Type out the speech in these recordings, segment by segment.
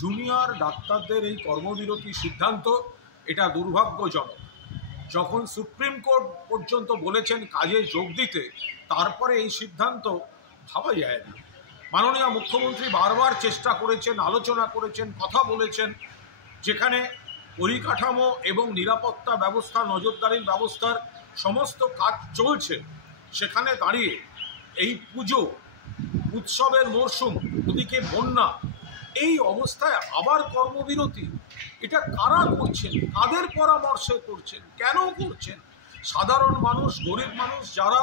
Junior ডাক্তারদের এই কর্মবিরতি সিদ্ধান্ত এটা দুর্ভাগ্যজনক। যখন সুপ্রিম কোর্ট পর্যন্ত বলেছেন কাজে যোগ দিতে, তারপরে এই সিদ্ধান্ত ভাবা যায় না। মাননীয় মুখ্যমন্ত্রী বারবার চেষ্টা করেছেন, আলোচনা করেছেন, কথা বলেছেন, যেখানে পরিকাঠামো এবং নিরাপত্তা ব্যবস্থা, নজরদারির ব্যবস্থার সমস্ত কাজ চলছে, সেখানে দাঁড়িয়ে এই পুজো উৎসবের মরশুম, ওদিকে বন্যা, এই অবস্থায় আবার কর্মবিরতি, এটা কারা করছেন, কাদের পরামর্শে করছেন, কেন করছেন? সাধারণ মানুষ, গরিব মানুষ যারা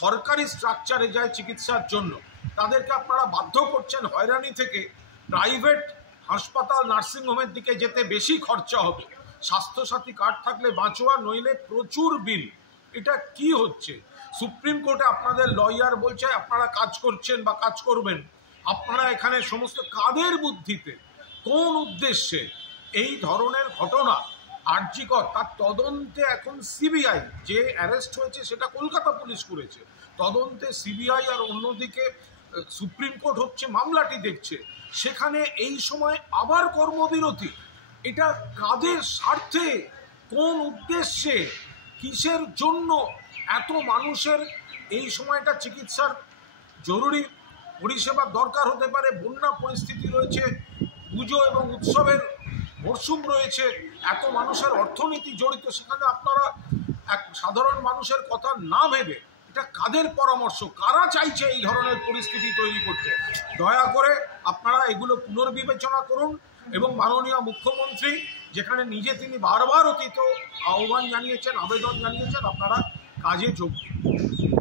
সরকারি স্ট্রাকচারে যায় চিকিৎসার জন্য, তাদেরকে আপনারা বাধ্য করছেন হয়রানি থেকে প্রাইভেট হাসপাতাল, নার্সিংহোমের দিকে যেতে। বেশি খরচা হবে, স্বাস্থ্যসাথী কার্ড থাকলে বাঁচোয়া, নইলে প্রচুর বিল। এটা কি হচ্ছে? সুপ্রিম কোর্টে আপনাদের লয়ার বলছে আপনারা কাজ করছেন বা কাজ করবেন। আপনারা এখানে সমস্ত কাদের বুদ্ধিতে, কোন উদ্দেশ্যে এই ধরনের ঘটনা? আরজি কর, তার তদন্তে এখন সিবিআই, যে অ্যারেস্ট হয়েছে সেটা কলকাতা পুলিশ করেছে, তদন্তে সিবিআই, আর অন্যদিকে সুপ্রিম কোর্ট হচ্ছে মামলাটি দেখছে। সেখানে এই সময় আবার কর্মবিরতি, এটা কাদের স্বার্থে, কোন উদ্দেশ্যে, কিসের জন্য? এত মানুষের এই সময়টা চিকিৎসার জরুরি পরিষেবার দরকার হতে পারে, বন্যা পরিস্থিতি রয়েছে, পুজো এবং উৎসবের মরশুম রয়েছে, এত মানুষের অর্থনীতি জড়িত, সেখানে আপনারা এক সাধারণ মানুষের কথা না ভেবে, এটা কাদের পরামর্শ, কারা চাইছে এই ধরনের পরিস্থিতি তৈরি করতে? দয়া করে আপনারা এগুলো পুনর্বিবেচনা করুন এবং মাননীয় মুখ্যমন্ত্রী, যেখানে নিজে তিনি বারবার অতীত আহ্বান জানিয়েছেন, আবেদন জানিয়েছেন, আপনারা কাজে যোগ দিন।